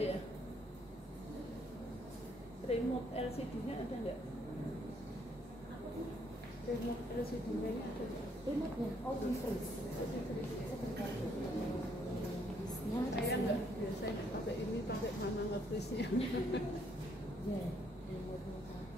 ya? Remote LCD-nya ada nggak? Remote LCD-nya ada nggak? Remote-nya, oh di freeze. Saya nggak biasa pakai ini, pakai mana nge-freeze-nya. Ya, remote-nya satu.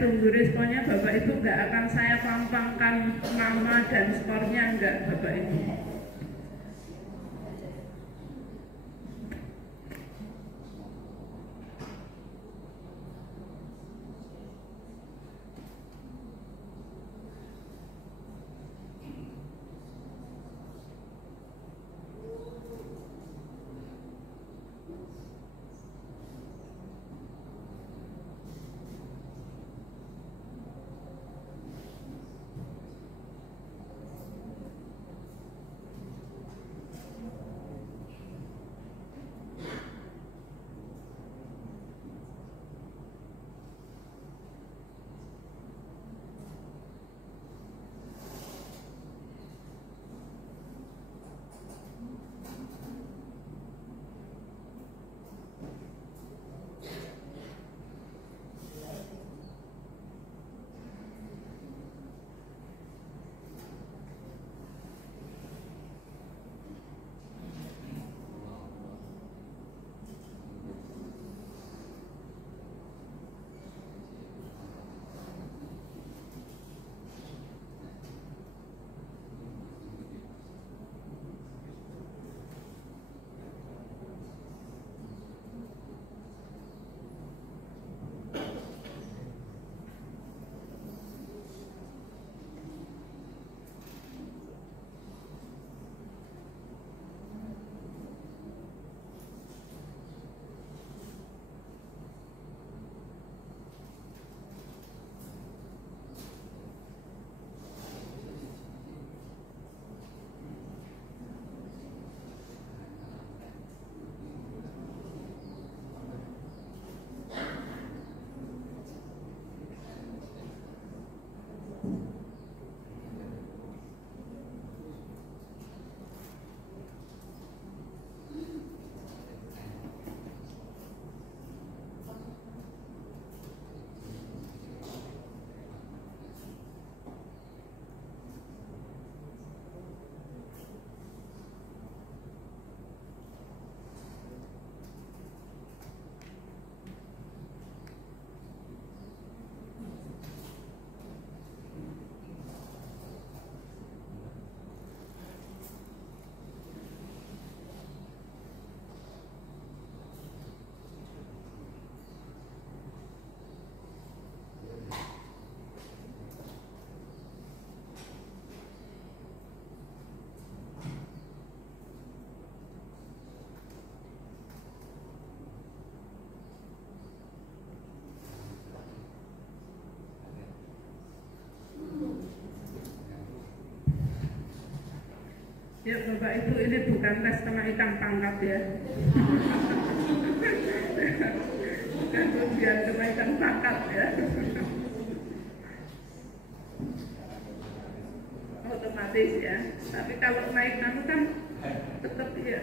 tunggu responnya Bapak Ibu. Nggak akan saya pampangkan nama dan skornya, enggak Bapak Ibu. Ya Bapak Ibu, ini bukan tes kenaikan pangkat ya. Bukan ujian kenaikan pangkat ya. Otomatis ya. Tapi kalau naik nanti kan tetap ya.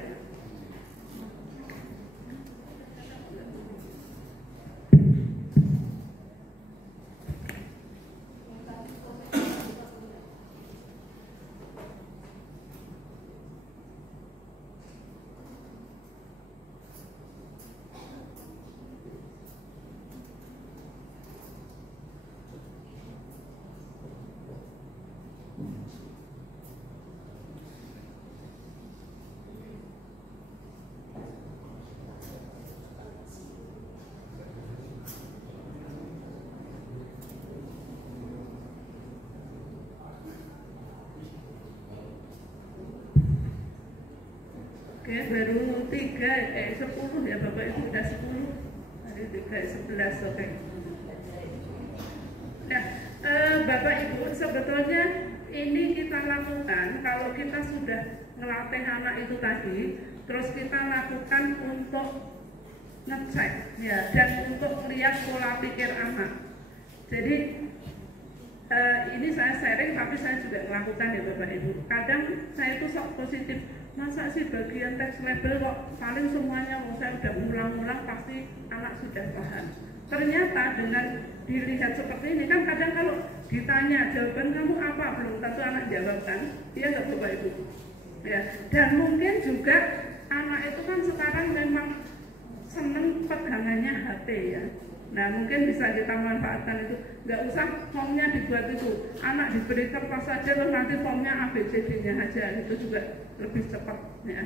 Oke, baru 10 ya Bapak Ibu, sudah 10 dari 3 11, oke. Nah, Bapak Ibu, sebetulnya ini kita lakukan kalau kita sudah ngelatih anak itu tadi, terus kita lakukan untuk ngecek ya, dan untuk lihat pola pikir anak. Jadi ini saya sharing, tapi saya juga melakukan ya Bapak Ibu. Kadang saya itu sok positif, masa sih bagian teks label kok paling semuanya saya udah ulang-ulang pasti anak sudah paham. Ternyata dengan dilihat seperti ini kan, kadang kalau ditanya jawaban kamu apa, belum tentu anak jawab kan, dia nggak Bapak Ibu ya. Dan mungkin juga anak itu kan sekarang memang seneng pegangannya HP ya. Nah mungkin bisa kita manfaatkan itu, nggak usah formnya dibuat itu, anak diberi kertas saja terus nanti formnya ABCD-nya aja, itu juga lebih cepat ya.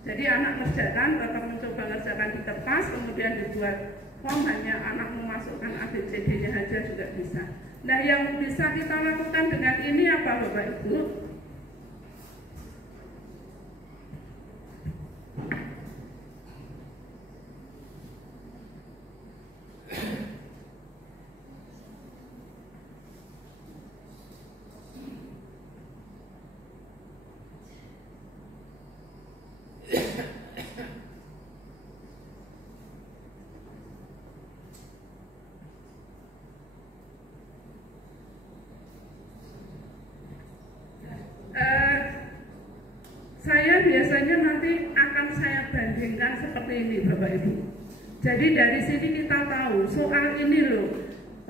Jadi anak kerjakan, tetap mencoba ngerjakan di kertas, kemudian dibuat form, hanya anak memasukkan ABCD-nya aja juga bisa. Nah yang bisa kita lakukan dengan ini apa Bapak Ibu? Saya biasanya nanti akan saya bandingkan seperti ini Bapak Ibu. Jadi dari sini kita tahu soal ini loh.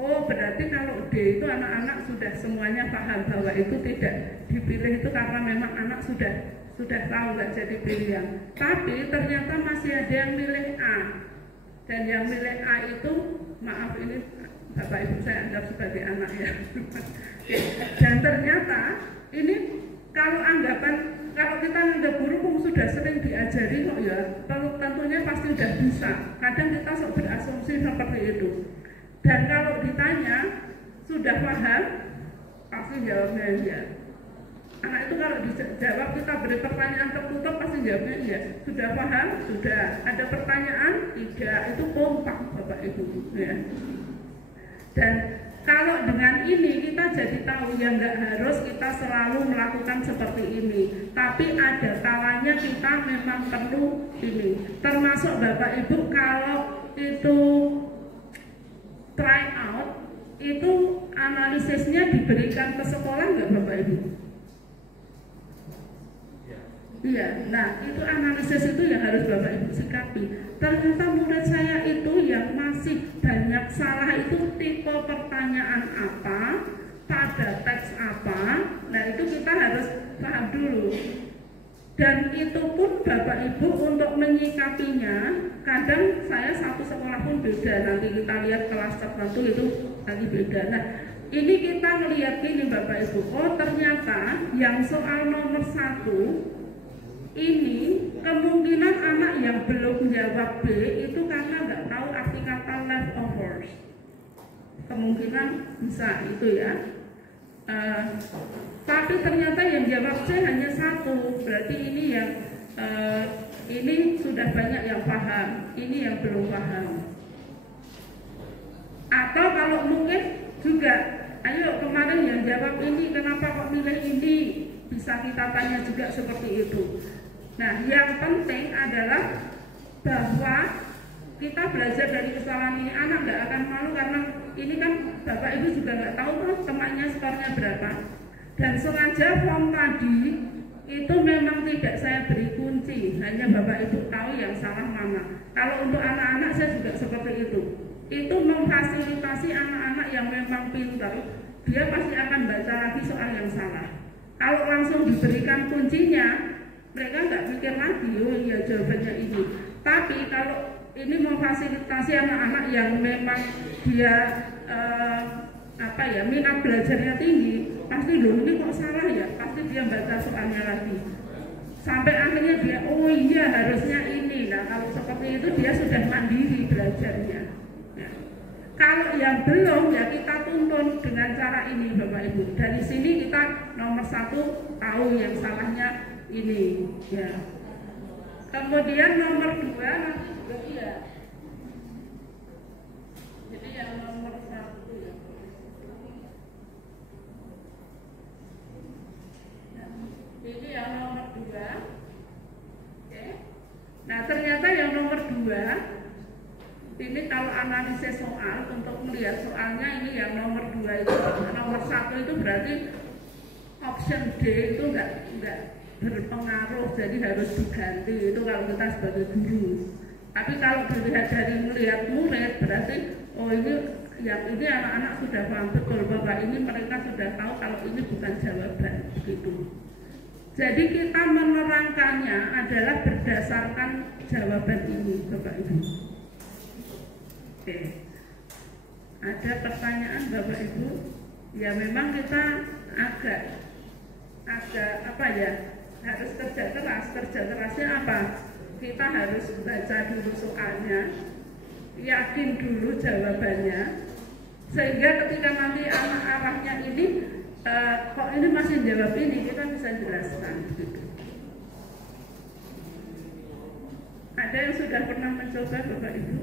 Oh berarti kalau D itu anak-anak sudah semuanya paham bahwa itu tidak dipilih itu karena memang anak sudah tahu nggak jadi pilihan. Tapi ternyata masih ada yang milih A. Dan yang milih A itu, maaf ini Bapak Ibu saya anggap sebagai anak ya. Dan ternyata ini kalau kita anggap guru sudah sering diajari kok ya, tentunya pasti sudah bisa. Kadang kita sok berasumsi seperti itu. Dan kalau ditanya sudah paham, pasti jawabnya ya. Anak itu kalau dijawab kita beri pertanyaan tertutup pasti jawabnya ya. Sudah paham? Sudah. Ada pertanyaan? Tidak. Itu kompak Bapak Ibu ya. Dan kalau dengan ini kita jadi tahu ya nggak harus kita selalu melakukan seperti ini. Tapi ada kalanya kita memang perlu ini. Termasuk Bapak Ibu kalau itu try out, itu analisisnya diberikan ke sekolah nggak Bapak Ibu? Iya, nah itu analisis itu yang harus Bapak Ibu sikapi. Ternyata murid saya itu yang masih banyak salah itu tipe pertanyaan apa, pada teks apa. Nah itu kita harus paham dulu. Dan itu pun Bapak Ibu untuk menyikapinya, kadang saya satu sekolah pun beda. Nanti kita lihat kelas tertentu itu lagi beda. Nah ini kita melihat ini Bapak Ibu, oh ternyata yang soal nomor 1 ini kemungkinan anak yang belum jawab B itu karena nggak tahu arti kata leftovers. Kemungkinan bisa itu ya. Tapi ternyata yang jawab C hanya 1. Berarti ini yang ini sudah banyak yang paham, ini yang belum paham. Atau kalau mungkin juga, ayo kemarin yang jawab ini kenapa kok milih ini? Bisa kita tanya juga seperti itu. Nah, yang penting adalah bahwa kita belajar dari kesalahan ini. Anak nggak akan malu karena ini kan Bapak Ibu juga nggak tahu kan temannya skornya berapa. Dan sengaja form tadi itu memang tidak saya beri kunci, hanya Bapak Ibu tahu yang salah mana. Kalau untuk anak-anak saya juga seperti itu. Itu memfasilitasi anak-anak yang memang pintar, dia pasti akan baca lagi soal yang salah. Kalau langsung diberikan kuncinya, mereka nggak mikir lagi, oh iya jawabannya ini. Tapi kalau ini memfasilitasi anak-anak yang memang dia minat belajarnya tinggi, pasti loh ini kok salah ya, pasti dia baca soalnya lagi. Sampai akhirnya dia, oh iya harusnya ini. Nah kalau seperti itu dia sudah mandiri belajarnya. Ya. Kalau yang belum ya kita tuntun dengan cara ini Bapak Ibu. Dari sini kita nomor 1 tahu yang salahnya ini ya. Kemudian nomor 2 nanti juga iya. Jadi yang nomor 1 ya. Nah, ini yang nomor 2. Oke. Nah ternyata yang nomor 2 ini kalau analisis soal untuk melihat soalnya ini yang nomor 2 itu, nomor 1 itu berarti option D itu enggak berpengaruh, jadi harus diganti itu kalau kita sebagai guru. Tapi kalau dilihat dari melihat murid berarti oh ini yang ini anak-anak sudah paham betul bahwa ini mereka sudah tahu kalau ini bukan jawaban begitu. Jadi kita menerangkannya adalah berdasarkan jawaban ini Bapak Ibu. Oke. ada pertanyaan Bapak Ibu, ya memang kita agak apa ya, harus kerja kerasnya apa? Kita harus baca dulu soalnya, yakin dulu jawabannya, sehingga ketika nanti anak arahnya ini kok ini masih jawab ini, kita bisa jelaskan gitu. Ada yang sudah pernah mencoba Bapak Ibu?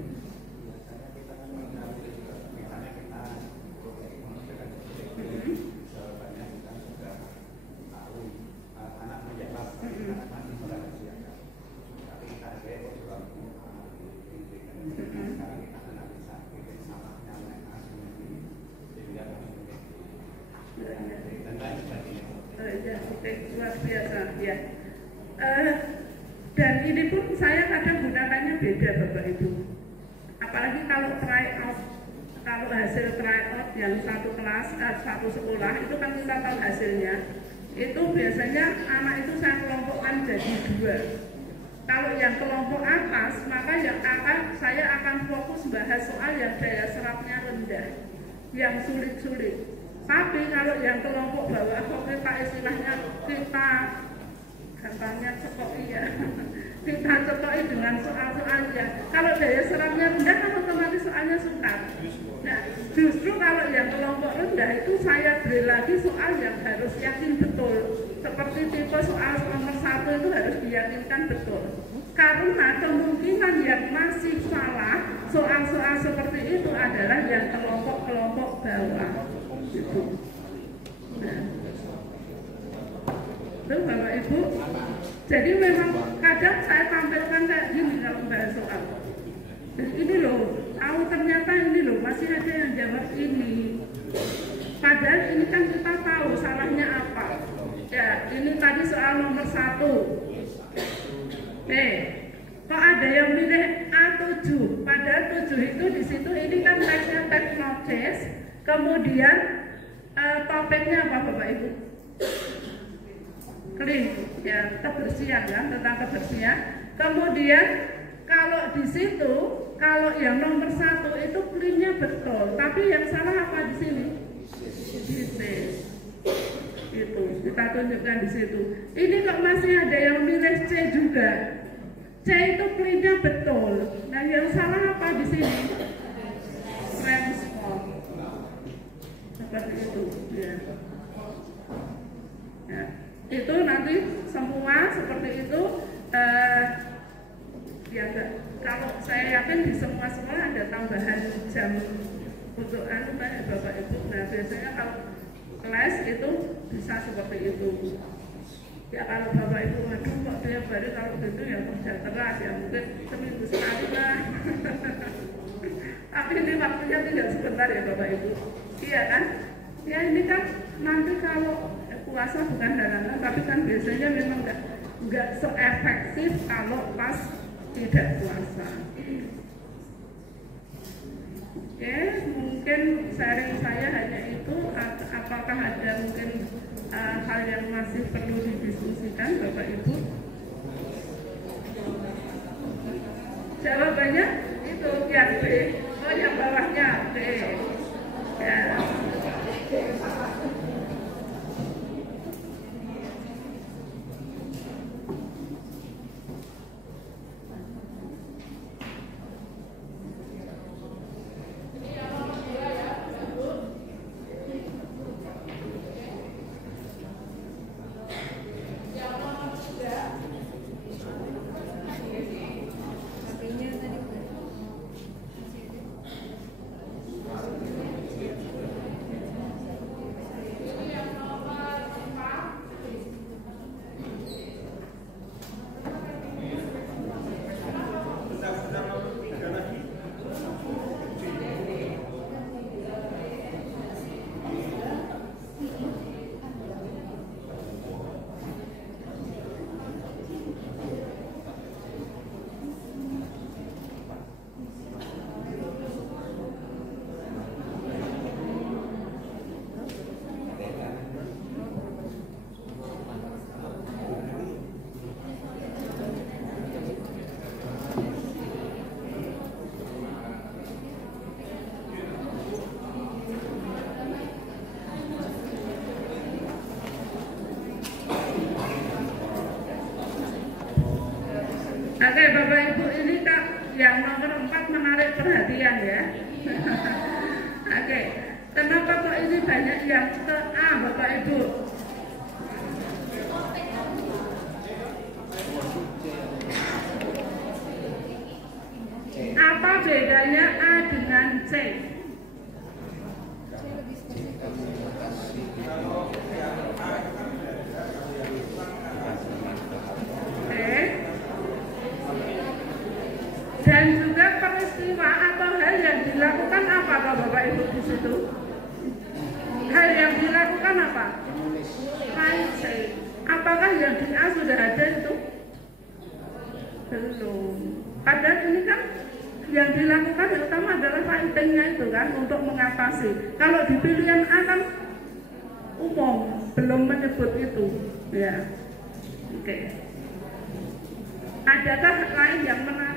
Luar biasa ya. Dan ini pun saya kadang gunakannya beda Bapak Ibu. Apalagi kalau try out, kalau hasil try out yang satu kelas, satu sekolah itu kan kita tahu hasilnya. Itu biasanya anak itu saya kelompokkan jadi 2. Kalau yang kelompok atas, maka yang saya akan fokus bahas soal yang daya serapnya rendah, yang sulit-sulit. Tapi kalau yang kelompok bawah, kita istilahnya kita gampangnya cekoki ya, kita cekoki dengan soal-soal yang kalau daya serapnya rendah kan otomatis soalnya sukar. Nah, justru kalau yang kelompok rendah itu saya beri lagi soal yang harus yakin betul. Seperti tipe soal nomor 1 itu harus diyakinkan betul. Karena kemungkinan yang masih salah soal-soal seperti itu adalah yang kelompok-kelompok bawah. Gitu. Nah, itu Bapak Ibu. Jadi memang kadang saya tampilkan kayak gini kalau bahas soal. Ini loh, tahu ternyata ini loh masih ada yang jawab ini. Padahal ini kan kita tahu salahnya apa. Ya, ini tadi soal nomor 1. Kok ada yang milih A7? Padahal 7 itu di situ ini kan teksnya teks notes. Kemudian topiknya apa Bapak Ibu? Clean, ya kebersihan kan, tentang kebersihan. Kemudian kalau di situ, kalau yang nomor 1 itu clean-nya betul, tapi yang salah apa di sini? Itu kita tunjukkan di situ. Ini kok masih ada yang milih C juga. C itu clean-nya betul. Nah yang salah apa di sini? Transport. Seperti itu. Ya. Ya. Itu nanti semua seperti itu. Ya kalau saya yakin di semua sekolah ada tambahan jam untuk Bapak Ibu. Nah biasanya kalau kelas itu bisa seperti itu. Ya kalau Bapak Ibu waduh kok tiap hari kalau gitu ya kerja keras ya mungkin seminggu sekali lah. Tapi ini waktunya tidak sebentar ya Bapak Ibu. Iya kan? Ya ini kan nanti kalau puasa bukan halangan, tapi kan biasanya memang nggak seefektif kalau pas tidak puasa. Oke, mungkin sharing saya hanya itu. Apakah ada mungkin hal yang masih perlu didiskusikan Bapak Ibu? Jawabannya itu yang B. Oh yang bawahnya B. Ya. Oke, Bapak Ibu, ini Kak yang nomor 4 menarik perhatian ya. Oke, kenapa kok ini banyak yang ke A, Bapak Ibu? Apa bedanya A dengan C? Dan juga peristiwa atau hal yang dilakukan apa Bapak Ibu di situ? Hal yang dilakukan apa? C. Apakah yang di A sudah ada itu? Belum. Padahal ini kan yang dilakukan yang utama adalah fightingnya itu kan untuk mengatasi. Kalau di pilihan A kan umum, belum menyebut itu. Ya. Oke. Adakah lain yang menarik?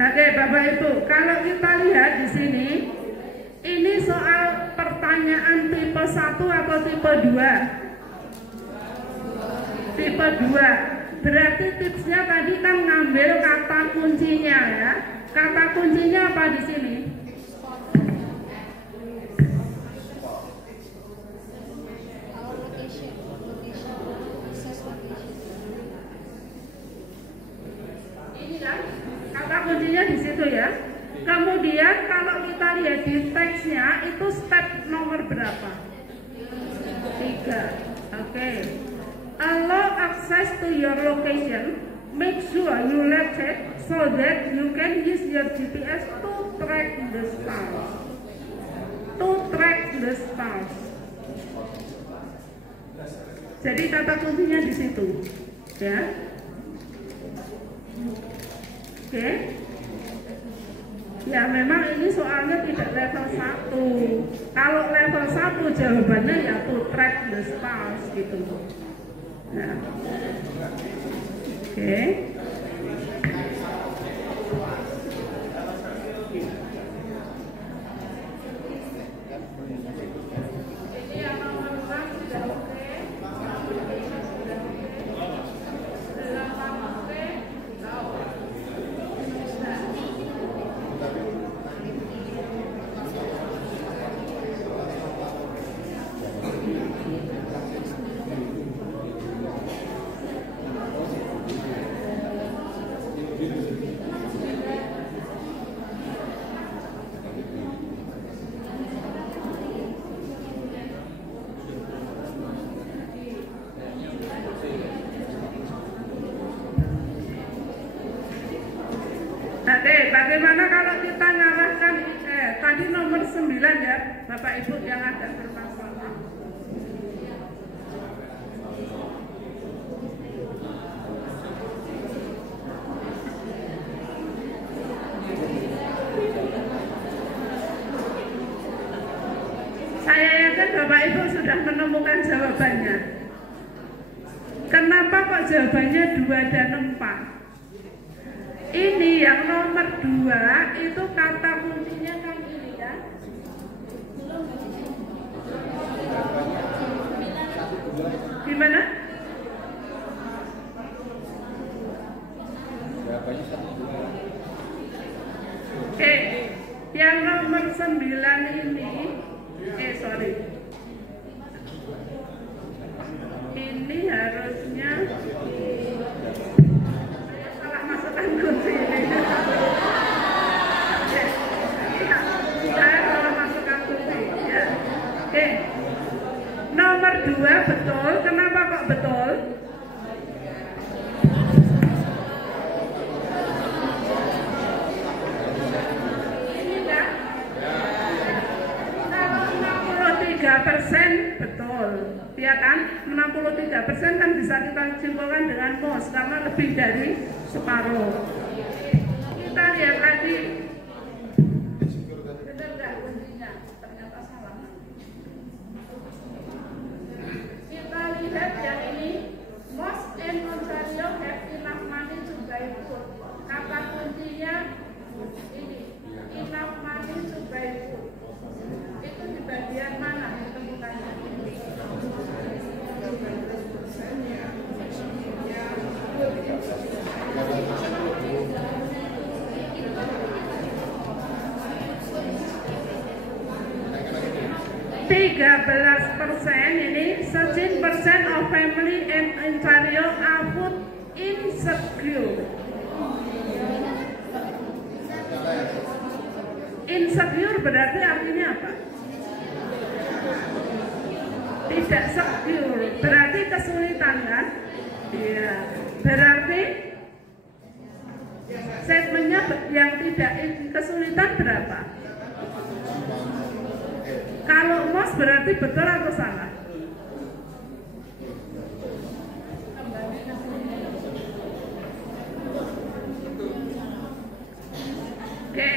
Oke, Bapak Ibu, kalau kita lihat di sini, ini soal pertanyaan tipe 1 atau tipe 2? Tipe 2. Berarti tipsnya tadi kan ngambil kata kuncinya ya. Kata kuncinya apa di sini? Ini kan? Kata kuncinya di situ ya. Kemudian kalau kita lihat di teksnya itu step nomor berapa? 3. Oke. Allow access to your location. Make sure you left it so that you can use your GPS to track the stars. To track the stars. Jadi kata kuncinya di situ, ya. Oke. Ya memang ini soalnya tidak level 1. Kalau level 1 jawabannya ya to track the stars gitu. Nah. Oke. Oke, bagaimana kalau kita ngarahkan tadi nomor 9 ya, Bapak Ibu yang ada bermasalah. Saya yakin Bapak Ibu sudah menemukan jawabannya. Kenapa kok jawabannya 2 dan 4? Ini yang nomor 2 itu kata kuncinya kan ini ya. Gimana? Oke, yang nomor 9 ini, sorry. Ini harusnya salah masukkan kunci ini. Saya salah masukkan kunci. Ya. Oke. Nomor 2 betul. Kenapa kok betul? Ini enggak? Kalau 63 63% betul, ya kan? 63% kan bisa kita simpulkan dengan most karena lebih dari separuh. Kita lihat lagi, benar nggak kuncinya? Ternyata salah. Kita lihat yang ini, most in Ontario have enough money to buy food. Kata kuncinya ini, enough money to buy food. Itu di bagian mana ditemukannya? Ini 13% of family in Ontario are food insecure. Insecure berarti artinya apa? Tidak secure, berarti kesulitan kan? Iya. Berarti statementnya yang tidak kesulitan berapa? Kalau most berarti betul atau salah? Oke,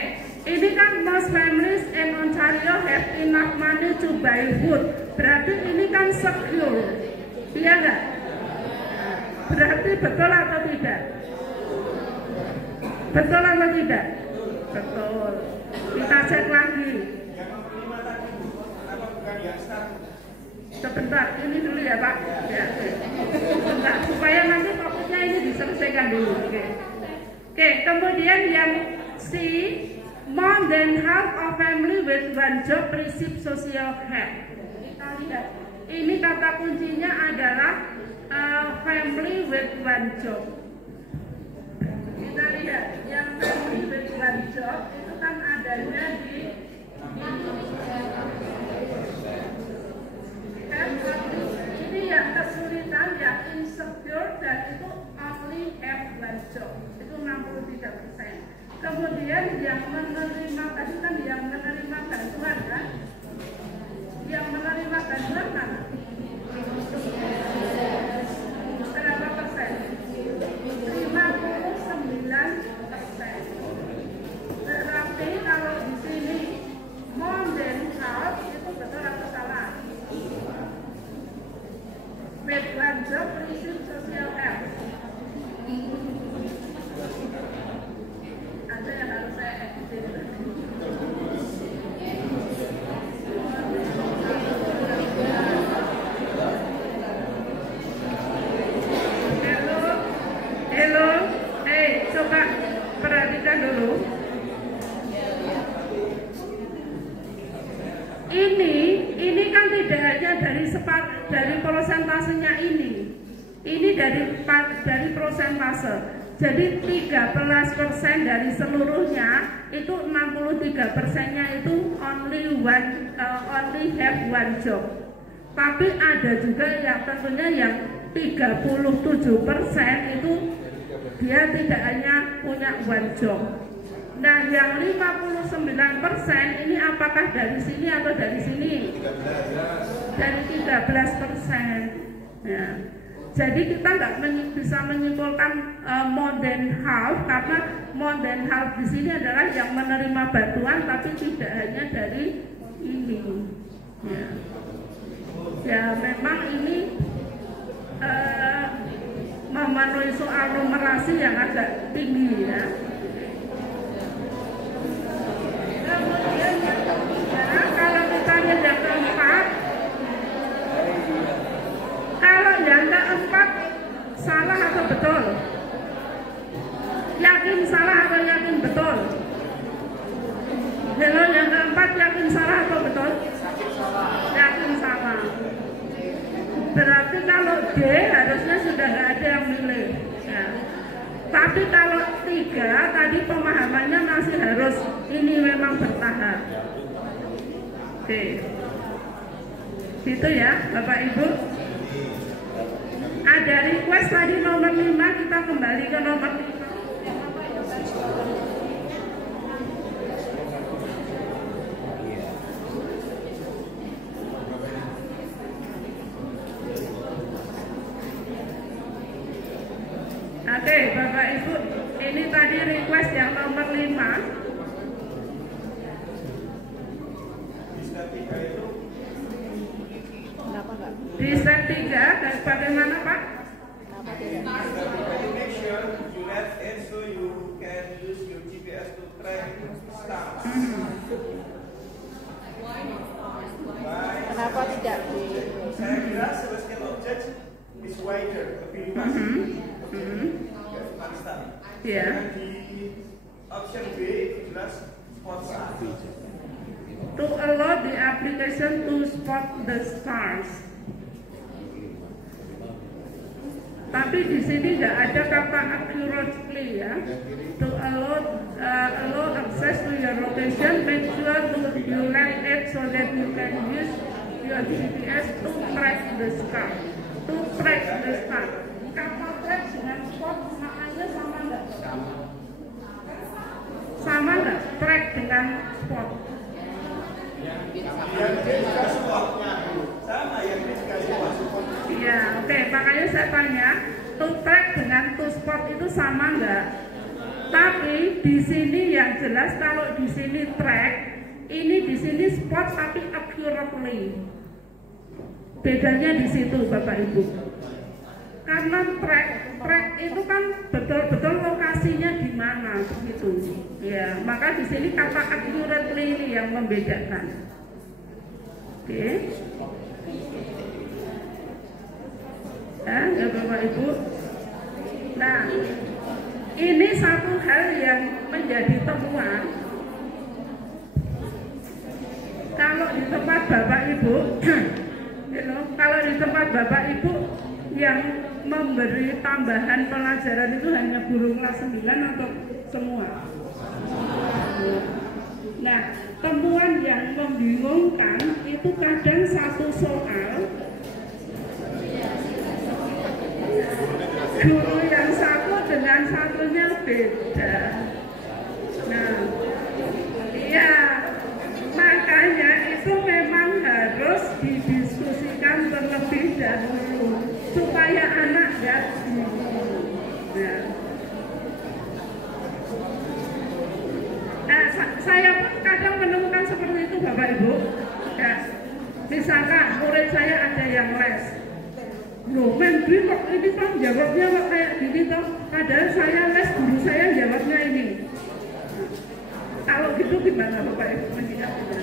ini kan most families in Ontario have enough money to buy food. Berarti ini kan secure, iya nggak? Berarti betul atau tidak? Betul atau tidak? Betul. Kita cek lagi. Sebentar, ini dulu ya Pak. Ya, sebentar, supaya nanti fokusnya ini diselesaikan dulu. Oke, kemudian yang C, more than half of family with one job receive social help. Kita lihat, ini kata kuncinya adalah family with one job. Kita lihat, yang family with one job itu kan adanya di ini yang kesulitan, yang insecure, dan itu only have one job, itu 63%. Kemudian yang menerima, tadi kan yang menerima bantuan kan? Yang menerima bantuan mana? Berapa persen? 59%. Berarti kalau di sini more than half itu betul atau salah? With one job receive social help. Ada yang harus saya edit. Hello, coba perhatikan dulu. Ini kan tidak hanya dari prosentasenya ini dari prosentase. Jadi 13% dari seluruhnya itu 63%-nya itu only have one job. Tapi ada juga yang tentunya yang 37% itu dia tidak hanya punya one job. Nah, yang 59% ini apakah dari sini atau dari sini? Dari 13%. Ya. Jadi kita nggak bisa menyimpulkan more than half, karena more than half di sini adalah yang menerima bantuan, tapi tidak hanya dari ini. Ya, ya memang ini memenuhi soal numerasi yang agak tinggi ya. Kemudian yang ketiga, kalau kita lihat yang keempat, kalau yang keempat salah atau betul? Yakin salah atau yakin betul? Kalau yang keempat yakin salah atau betul? Yakin salah. Berarti kalau D harusnya sudah nggak ada yang milih. Ya. Tapi kalau 3 tadi pemahamannya masih harus ini memang bertahap. Oke. Gitu ya Bapak Ibu. Ada request tadi nomor 5, kita kembali ke nomor 5. Bapak Ibu, ini tadi request yang nomor 5. Kenapa enggak? Di step 3, dan bagaimana Pak? Kenapa tidak? Animation, you left it so you can use your GPS to track stars. Kenapa tidak di Saya kira celestial object is wider, lebih luas. Afghanistan. Ya. Dan di option B jelas spot star. To allow the application to spot the stars. Tapi di sini tidak ada kata accurately ya. To allow access to your location, make sure you left it so that you can use your GPS to track the star. To track the star. Kata track dengan spot maknanya sama nggak? Sama nggak? Track dengan spot. Yang ini juga spotnya sama, yang ini juga spot. Iya, oke. Makanya saya tanya, to track dengan to spot itu sama nggak? Tapi di sini yang jelas kalau di sini track, ini di sini spot tapi accurately. Bedanya di situ Bapak Ibu. Karena track itu kan betul-betul lokasinya di mana begitu. Ya, maka di sini kata accurately ini yang membedakan. Oke. Ya Bapak Ibu. Nah, ini satu hal yang menjadi temuan. Kalau di tempat Bapak Ibu, kalau di tempat Bapak Ibu yang memberi tambahan pelajaran itu hanya guru kelas 9 atau semua? Nah, temuan yang membingungkan itu kadang satu soal guru yang satu dengan satunya beda. Nah, iya, makanya itu memang harus didiskusikan terlebih dahulu supaya anak nggak bingung. Nah, saya pun kadang menemukan seperti itu Bapak Ibu. Ya, misalkan murid saya ada yang les. Loh, Mendri kok ini kan jawabnya kok kayak gini toh? Padahal saya les, guru saya jawabnya ini. Kalau gitu gimana Bapak Ibu menyikapinya?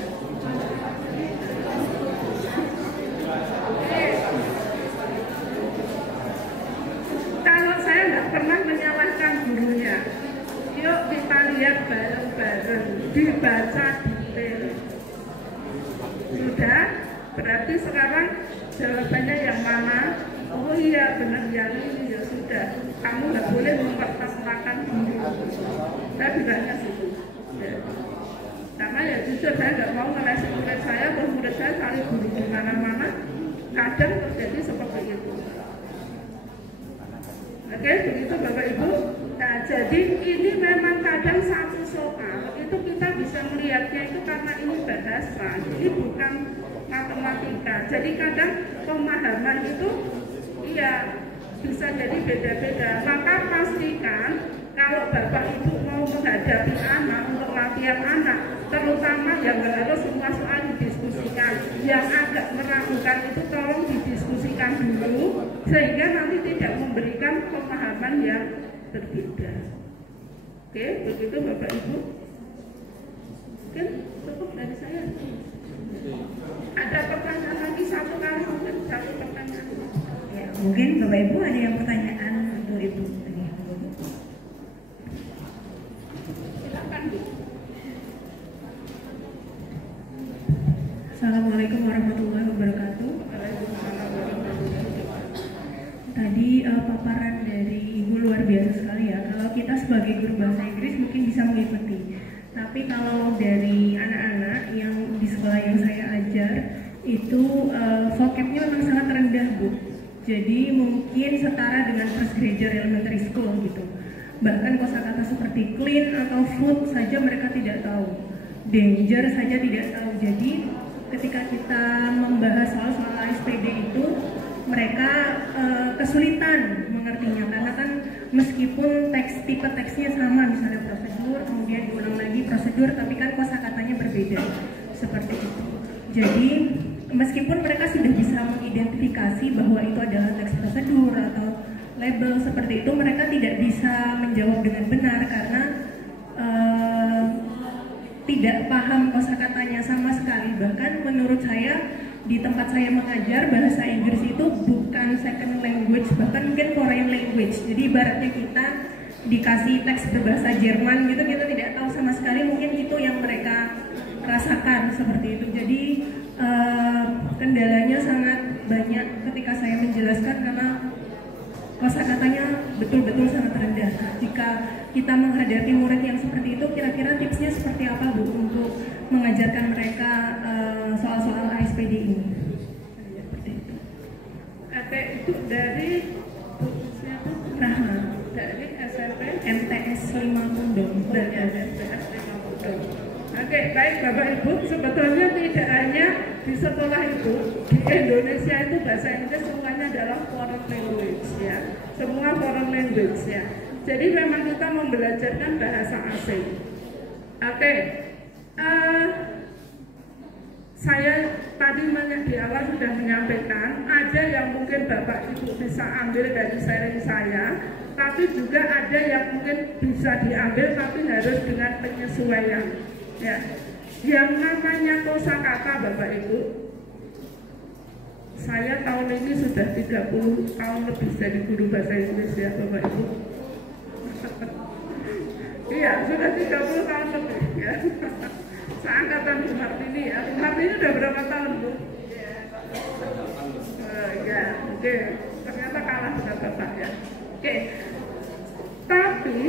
Kalau saya nggak pernah menyalahkan gurunya, yuk kita lihat bareng-bareng, dibaca detail. Sudah, berarti sekarang jawabannya yang mana? Oh iya benar yang ini, ya sudah. Kamu nggak boleh mempertahankan guru. Saya bilangnya situ. Ya. Karena ya jujur saya nggak mau ngelesin murid saya, kalau murid saya cari guru di mana-mana, kadang terjadi seperti itu. Oke, begitu Bapak Ibu. Nah, jadi ini memang kadang satu soal itu kita bisa melihatnya itu karena ini bahasa, ini bukan matematika. Jadi kadang pemahaman itu iya bisa jadi beda-beda. Maka pastikan kalau Bapak Ibu mau menghadapi anak untuk latihan anak, terutama yang harus semua soal didiskusikan. Yang agak meragukan itu tolong didiskusikan dulu sehingga nanti tidak memberikan pemahaman yang berbeda. Oke, begitu Bapak Ibu. Mungkin cukup dari saya. Ada pertanyaan lagi satu kali, mungkin satu pertanyaan. Ya, mungkin Bapak Ibu ada yang pertanyaan untuk Ibu tadi. Silakan Bu. Assalamualaikum warahmatullahi wabarakatuh. Tadi paparan dari Ibu luar biasa sekali ya. Kalau kita sebagai guru bahasa Inggris mungkin bisa mengikuti. Tapi kalau dari anak-anak yang di sekolah yang saya ajar itu vocabnya memang sangat rendah Bu. Jadi mungkin setara dengan first grader elementary school gitu. Bahkan kosakata seperti clean atau food saja mereka tidak tahu. Danger saja tidak tahu. Jadi ketika kita membahas soal-soal SPD itu mereka kesulitan mengertinya karena kan meskipun tipe teksnya sama, misalnya prosedur, kemudian diulang lagi prosedur, tapi kan kosakatanya berbeda, seperti itu. Jadi meskipun mereka sudah bisa mengidentifikasi bahwa itu adalah teks prosedur atau label seperti itu, mereka tidak bisa menjawab dengan benar karena tidak paham kosakatanya sama sekali. Bahkan menurut saya di tempat saya mengajar, bahasa Inggris itu bukan second language, bahkan mungkin foreign language. Jadi ibaratnya kita dikasih teks berbahasa Jerman gitu, kita tidak tahu sama sekali, mungkin itu yang mereka rasakan seperti itu. Jadi kendalanya sangat banyak ketika saya menjelaskan karena kosakatanya betul-betul sangat rendah. Jika kita menghadapi murid yang seperti itu, kira-kira tipsnya seperti apa Bu untuk mengajarkan mereka soal-soal ASPD ini? Seperti itu. Oke, itu dari Rahma dari SMP MTS 5 Pundong. dari MTS 5 Pundong. Oke, baik Bapak Ibu, sebetulnya tidak hanya di sekolah itu, di Indonesia itu bahasa Inggris semuanya adalah foreign language ya, semua foreign language ya. Jadi memang kita membelajarkan bahasa asing. Oke, saya tadi di awal sudah menyampaikan ada yang mungkin Bapak Ibu bisa ambil dari sharing saya, tapi juga ada yang mungkin bisa diambil tapi harus dengan penyesuaian. Ya, yang namanya kosakata Bapak Ibu, saya tahun ini sudah 30 tahun lebih jadi guru bahasa Inggris ya Bapak Ibu. Iya, sudah 30 tahun lebih ya. Seangkatan Bu Martini ya. Bu Martini udah berapa tahun Bu? Ya, oke. Ternyata kalah dengan Bapak ya. Oke. Tapi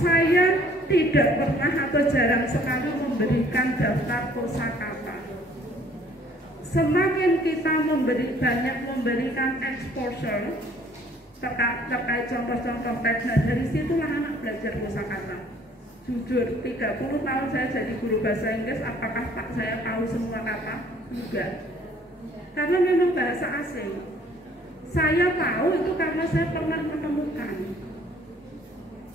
saya tidak pernah atau jarang sekali memberikan daftar kosakata. Semakin kita banyak memberikan exposure terkait contoh-contoh teks, dari situlah anak belajar kosakata. Jujur, 30 tahun saya jadi guru bahasa Inggris, apakah saya tahu semua kata? Enggak. Karena memang bahasa asing. Saya tahu itu karena saya pernah menemukan.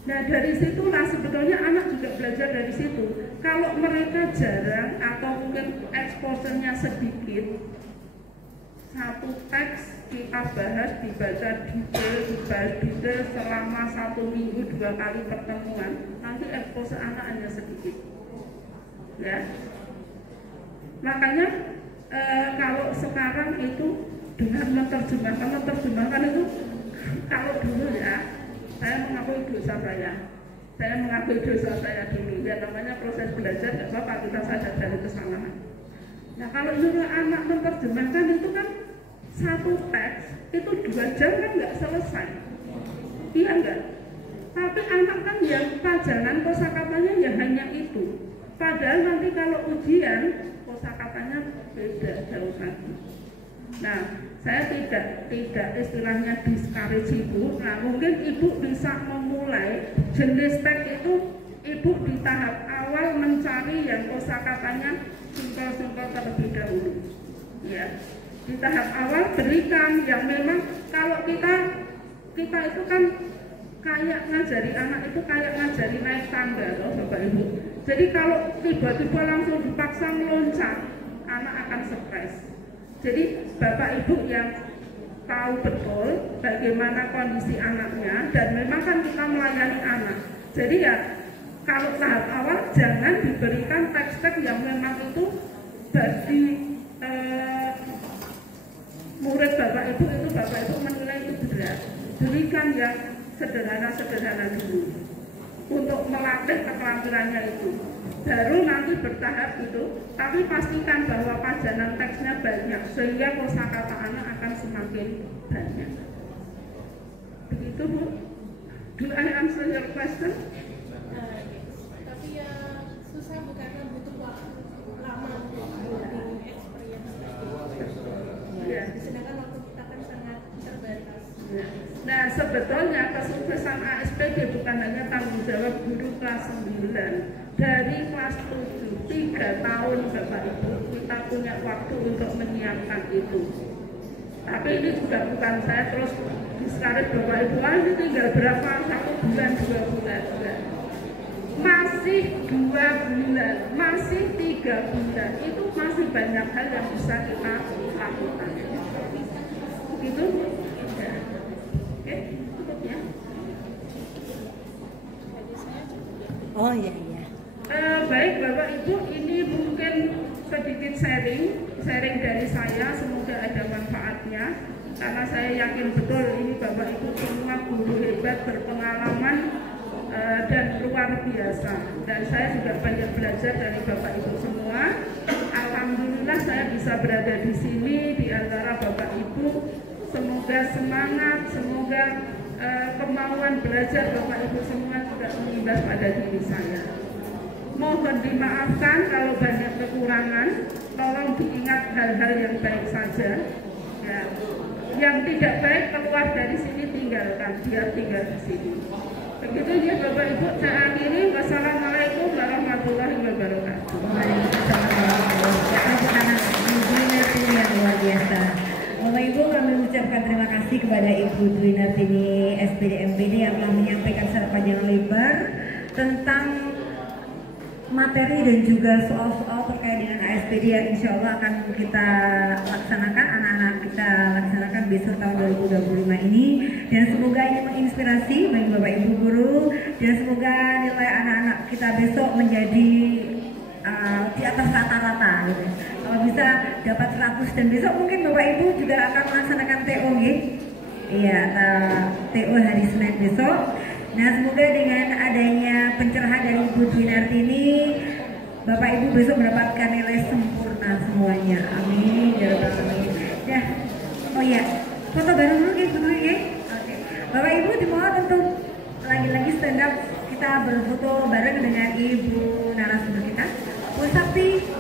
Nah dari situlah sebetulnya anak juga belajar dari situ. Kalau mereka jarang atau mungkin exposure-nya sedikit, satu teks kita bahas, dibaca detail selama 1 minggu 2 kali pertemuan, nanti exposure anak hanya sedikit. Ya, makanya kalau sekarang itu dengan menerjemahkan itu, kalau dulu ya, saya mengakui dosa saya dulu. Ya namanya proses belajar, nggak apa-apa kita sadar dari kesalahan. Nah kalau nyuruh anak menerjemahkan itu kan satu teks itu 2 jam kan nggak selesai, iya enggak? Tapi anak kan yang pajangan kosakatanya ya hanya itu. Padahal nanti kalau ujian kosakatanya beda jauh lagi. Nah, saya tidak istilahnya discourage ibu. Nah, mungkin ibu bisa memulai jenis teks itu, ibu di tahap awal mencari yang kosakatanya simpel-simpel terlebih dahulu. Ya, di tahap awal berikan yang memang kalau kita itu kan kayak ngajari anak itu kayak ngajari naik tangga loh Bapak Ibu. Jadi kalau tiba-tiba langsung dipaksa meloncat, anak akan stres. Jadi Bapak Ibu yang tahu betul bagaimana kondisi anaknya, dan memang kan kita melayani anak. Jadi ya kalau tahap awal jangan diberikan teks-teks yang memang itu bagi murid Bapak Ibu itu Bapak Ibu menilai itu berat. Berikan yang sederhana dulu untuk melatih keterampilannya itu. Baru nanti bertahap itu, tapi pastikan bahwa pajanan teksnya banyak sehingga kosakata anak akan semakin banyak. Begitu Bu. Do I answer your question? Tapi ya susah bukannya butuh waktu lama untuk building experience. Ya. Sedangkan waktu kita kan sangat terbatas. Nah sebetulnya kesuksesan ASPD bukan hanya tanggung jawab guru kelas 9. Dari kelas 7, 3 tahun Bapak Ibu kita punya waktu untuk menyiapkan itu. Tapi ini juga bukan saya terus diskaret Bapak Ibu ini tinggal berapa, 1 bulan, 2 bulan, masih 2 bulan, masih 3 bulan, itu masih banyak hal yang bisa kita lakukan. Begitu? Ya. Oke, cukup ya. Oh iya iya. Baik Bapak Ibu, ini mungkin sedikit sharing dari saya, semoga ada manfaatnya. Karena saya yakin betul ini Bapak Ibu semua guru hebat, berpengalaman dan luar biasa. Dan saya juga banyak belajar dari Bapak Ibu semua. Alhamdulillah saya bisa berada di sini di antara Bapak Ibu. Semoga semangat, semoga kemauan belajar Bapak Ibu semua juga mengimbas pada diri saya. Mohon dimaafkan kalau banyak kekurangan, tolong diingat hal-hal yang baik saja. Ya. Yang tidak baik keluar dari sini tinggalkan, biar tinggal di sini. Begitu ya Bapak Ibu, saya akhiri. Wassalamualaikum warahmatullahi wabarakatuh. Yang luar biasa. Bapak Ibu, kami ucapkan terima kasih kepada Ibu Dwi Nartini SPD MPD yang telah menyampaikan secara panjang lebar tentang materi dan juga soal-soal terkait dengan ASPD yang insya Allah akan kita laksanakan, anak-anak kita laksanakan besok tahun 2025 ini, dan semoga ini menginspirasi bagi Bapak Ibu guru, dan semoga nilai anak-anak kita besok menjadi di atas rata-rata gitu. Kalau bisa dapat 100 dan besok mungkin Bapak Ibu juga akan melaksanakan TO ya. Iya, TO hari Senin besok. Nah, semoga dengan adanya pencerahan dari Ibu Dwi Nartini, Bapak Ibu besok mendapatkan nilai sempurna semuanya. Amin. Ya Rabbal Alamin. Ya. Oh iya, foto bareng dulu ya, Ibu ya. Oke. Bapak Ibu dimohon untuk lagi-lagi stand up, kita berfoto bareng dengan Ibu narasumber kita, Bu Sakti.